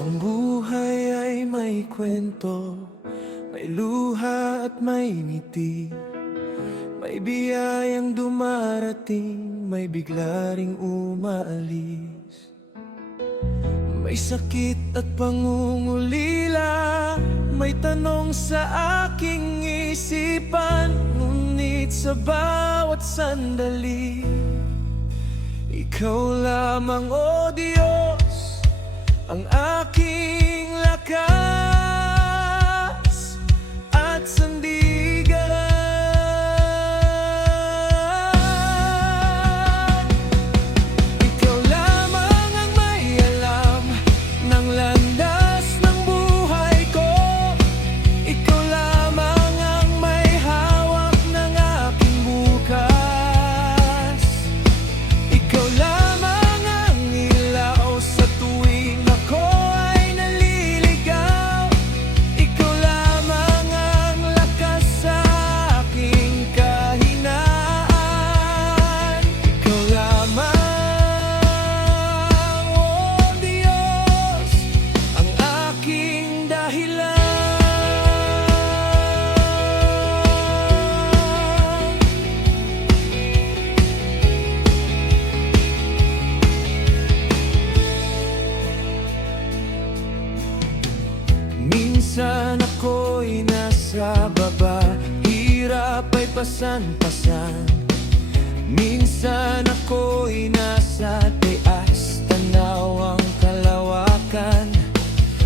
Ang buhay ay may kwento, may luha at may ngiti. May biyayang dumarating, may bigla ring umaalis. May sakit at pangungulila, may tanong sa aking isipan. Ngunit sa bawat sandali, ikaw lamang, O Diyos, ang aking lakas at sandigan. Ikaw lamang ang may alam ng landas ng buhay ko. Ikaw lamang ang may hawak ng aking bukas. Ikaw lamang ang ilaw sa tuwing ako ay naliligaw. Ikaw lamang ang lakas sa aking kahinaan. Ikaw lamang, O Diyos, ang aking dahilan. Minsan ako'y nasa baba, hirap ay pasan-pasan. Minsan ako'y nasa taas, tanaw ang kalawakan.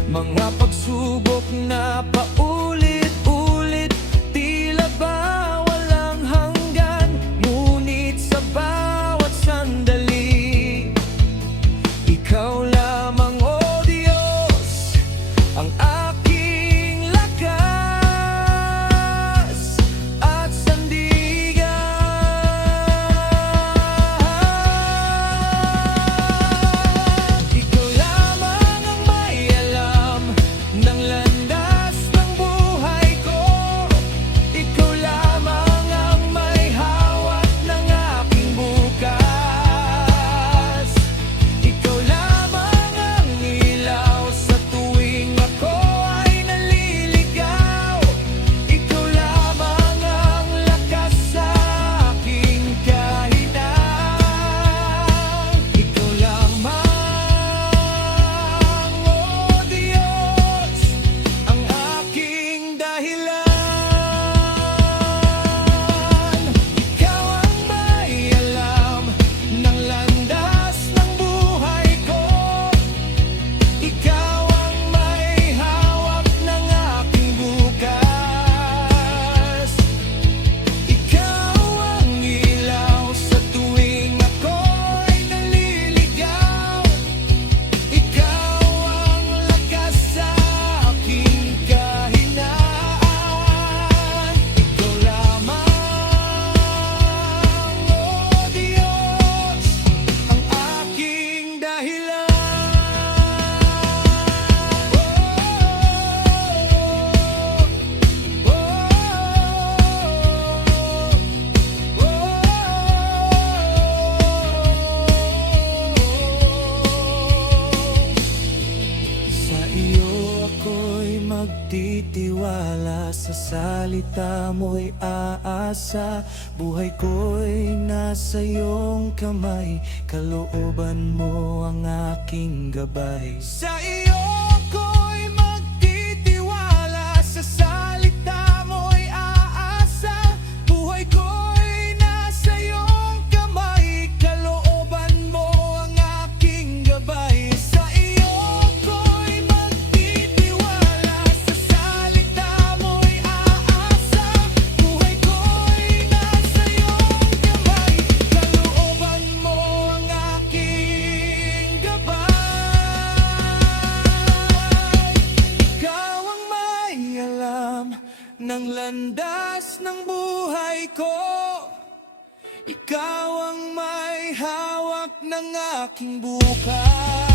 Mga pagsubok na paulit-ulit, tila ba walang hanggan. Ngunit sa bawat sandali, ikaw lamang, O Diyos, ang aking lakas at sandigan. Ikaw lamang ang may alam ng landas ng buhay ko. Ikaw lamang ang may hawak ng aking bukas. Ikaw lamang ang ilaw sa tuwing ako ay naliligaw. Ikaw lamang ang lakas sa aking kahinaan. Ikaw lamang, O Diyos, ang aking dahilan. Ikaw ang may alam ng landas ng buhay ko. Ikaw ang may hawak ng aking bukas. Ikaw ang ilaw sa tuwing ako ay naliligaw. Ikaw ang lakas sa aking kahinaan. Ikaw lamang, O Diyos, ang aking dahilan. Sa iyo ako'y magtitiwala, sa salita mo'y aasa. Buhay ko'y nasa iyong kamay, kalooban mo ang aking gabay. Sa iyo ako'y magtitiwala, sa salita mo'y aasa. Buhay ko'y nasa iyong kamay, kalooban mo ang aking gabay. Sa iyo ako'y magtitiwala, sa salita mo'y aasa. Buhay ko'y nasa iyong kamay, kalooban mo ang aking gabay. Ikaw ang may alam ng landas ng buhay ko. Ikaw ang may hawak ng aking bukas.